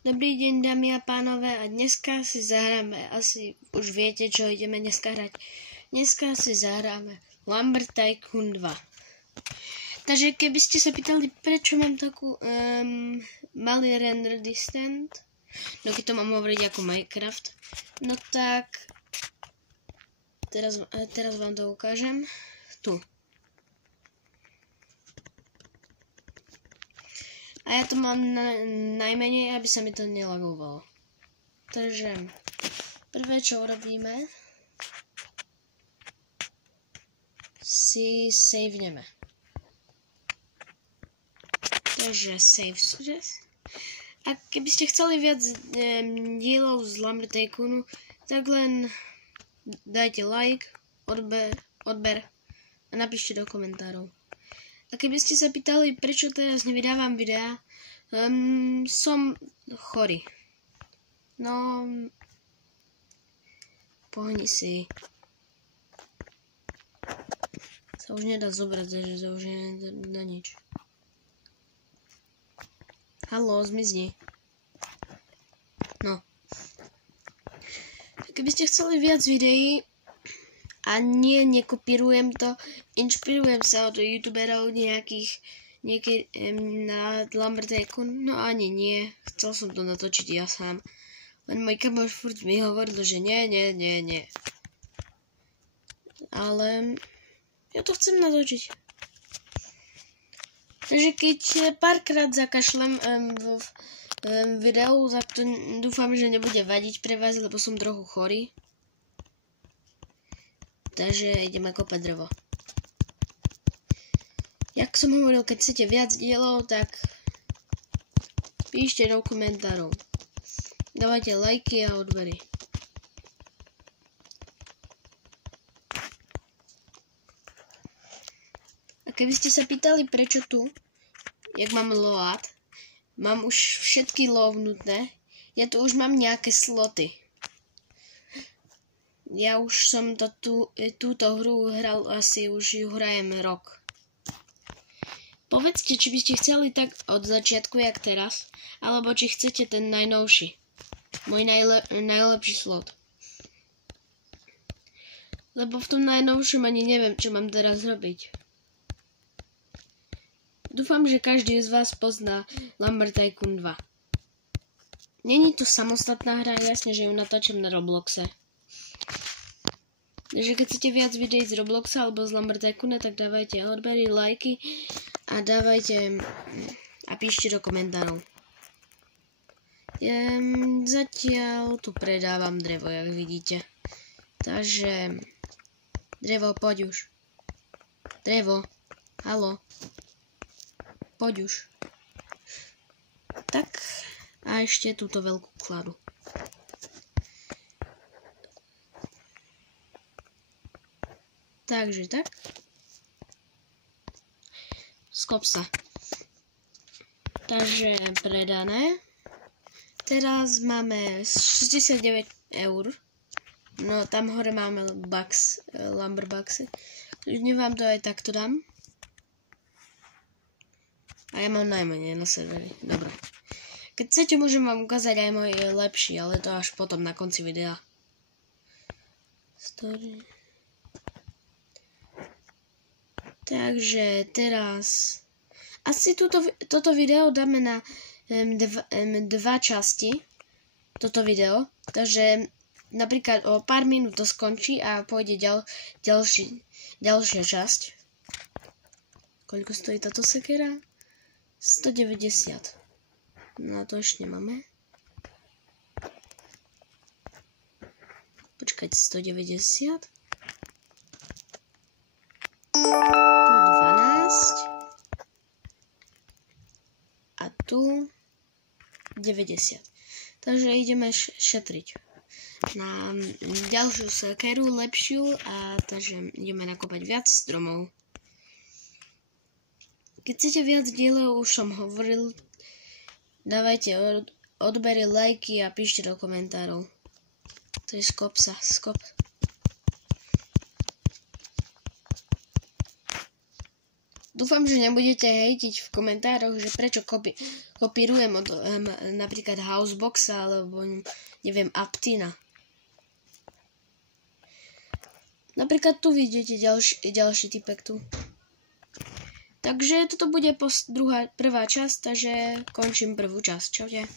Dobrý deň, dámy a pánové, a dneska si zahráme, asi už viete, čo ideme dneska hrať. Dneska si zahráme Lumber Tycoon 2. Takže keby ste sa pýtali, prečo mám takú malý render distance, no keď to mám hovoriť ako Minecraft, no tak teraz vám to ukážem. Tu. A ja to mám najmenej, aby sa mi to nelagovalo. Takže prvé, čo urobíme, si saveneme. Takže save suggest. A keby ste chceli viac dielov z Lumber Tycoonu, tak len dajte like, odber a napíšte do komentárov. A keby ste sa pýtali, prečo teraz nevydávam videá, som chorý. No, pohni si. Sa už nedá zobrať, takže sa už nedá nič. Haló, zmizni. No. Keby ste chceli viac videí, a nekopírujem to, inšpirujem sa od youtuberov nejakých na Lumber Tycoon, no ani nie, chcel som to natočiť ja sám, len môj kamoš furt mi hovoril, že nie. Ale ja to chcem natočiť. Takže keď párkrát zakašlem v videu, tak to dúfam, že nebude vadiť pre vás, lebo som trochu chorý. Takže ideme kopať drevo. Jak som hovoril, keď chcete viac dielov, tak píšte do komentárov. Dávajte lajky a odbery. A keby ste sa pýtali, prečo tu, jak mám load, mám už všetky lovnuté, ja tu už mám nejaké sloty. Ja už som túto hru hral, asi už ju hrajem rok. Povedzte, či by ste chceli tak od začiatku, jak teraz, alebo či chcete ten najnovší. Môj najlepší slot. Lebo v tom najnovšom ani neviem, čo mám teraz robiť. Dúfam, že každý z vás pozná Lumber Tycoon 2. Není to samostatná hra, jasne, že ju natáčam na Robloxe. Takže keď chcete viac videí z Robloxa alebo z Lumber Tycoona, tak dávajte odbery, lajky a dávajte a píšte do komentárov. Zatiaľ tu predávam drevo, jak vidíte. Takže drevo, poď už. Drevo, haló. Poď už. Tak a ešte túto veľkú kladu. Takže tak. Skop sa. Takže predané. Teraz máme 69 €. No tam hore máme bucks, lumber bucksy. Ľudne vám to aj takto dám. A ja mám najmenej na serveri. Dobre. Keď chcete, môžem vám ukázať aj môj lepší, ale to až potom na konci videa. Story. Takže teraz asi toto video dáme na dva časti, toto video, takže napríklad o pár minút to skončí a pôjde ďalšia časť. Koľko stojí táto sekera? 190. No a to ešte nemáme. Počkajte, 190. 12 a tu 90. Takže ideme šetriť na ďalšiu sekeru, lepšiu, a takže ideme nakopať viac stromov. Keď chcete viac dielov, už som hovoril, dávajte odbery, lajky a píšte do komentárov. To je skop sa, skop. Dúfam, že nebudete hejtiť v komentároch, že prečo kopírujem od napríklad Houseboxa alebo neviem Aptina. Napríklad tu vidíte ďalší typek tu. Takže toto bude prvá časť, takže končím prvú časť. Čaute.